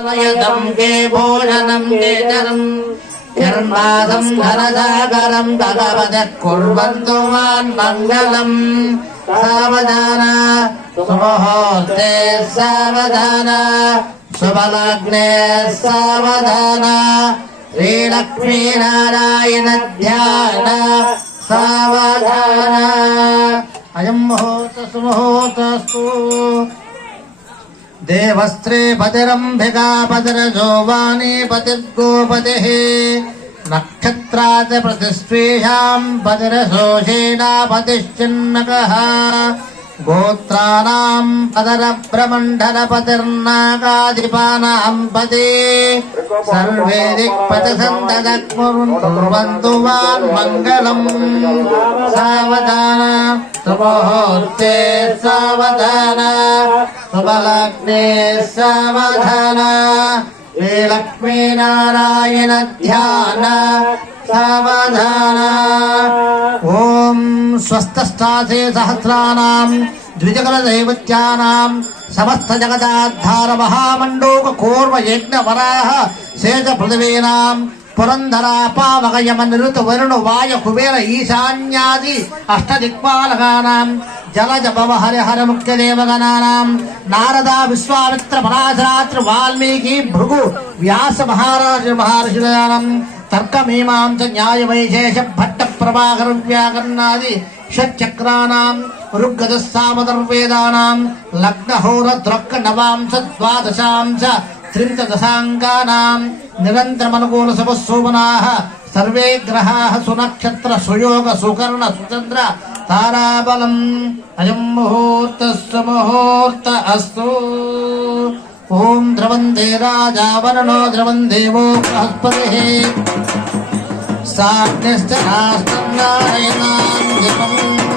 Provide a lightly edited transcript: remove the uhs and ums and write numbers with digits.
के भोजनं केचरम् निर्मादं धनसागरं भगवतः कुर्वन्तु मान् मङ्गलम् सावधान सुमुहूर्ते सावधान शुभलग्ने सावधान श्रीलक्ष्मीनारायण ध्यान सावधान अयं मुहूर्त सुमुहूर्तस्तु देवस्त्रे पतिरंभिका पतिरजो वाणी पतिर्गोपतिः नक्षत्रात् प्रतिस्त्वेषां पतिरशोषेणा पतिश्चिन्नकः गोत्राणां पतिरभ्रमण्डलपतिर्नागाधिपानां पति सर्वे दिक्पतिसन्तदक्कुर्वन्तु वान् मङ्गलम् सावधान सुमुहूर्ते सावधान शुभलग्ने सावधान श्रीलक्ष्मीनारायण ध्यान सावधान ओम स्वस्थस्थासे सहस्राणां द्विजगणदैवत्यानां समस्त जगदाधार महामण्डूक कूर्म यज्ञ वराह शेष पृथिवीनां पुरंदरा पावक यम निरुत वरुण वाय कुबेर ईशान्यादि अष्टदिक्पालकानां जलज भव हरि हर मुख्य देवगणानां नारदा विश्वामित्र पराशरात्र वाल्मीकि भृगु व्यास महाराज महर्षिणां तर्क मीमांस न्याय वैशेष भट्ट प्रभाकर व्याकरणादि षट्चक्राणां ऋग्वेद सामवेदानां लग्नहोर द्रक्क नवांश द्वादशांश त्रिंशदशांगानां निरंतरमनुकूल शुभशोभनाः सर्वे ग्रहाः सुनक्षत्र सुयोग सुकर्ण सुचंद्र ताराबलम् अयं मुहूर्तस्य मुहूर्त अस्तु ओम द्रवन्ते राजा वरुणो द्रवन् देवो बृहस्पतिः साग्निश्च नास्तं नारायणां जपम्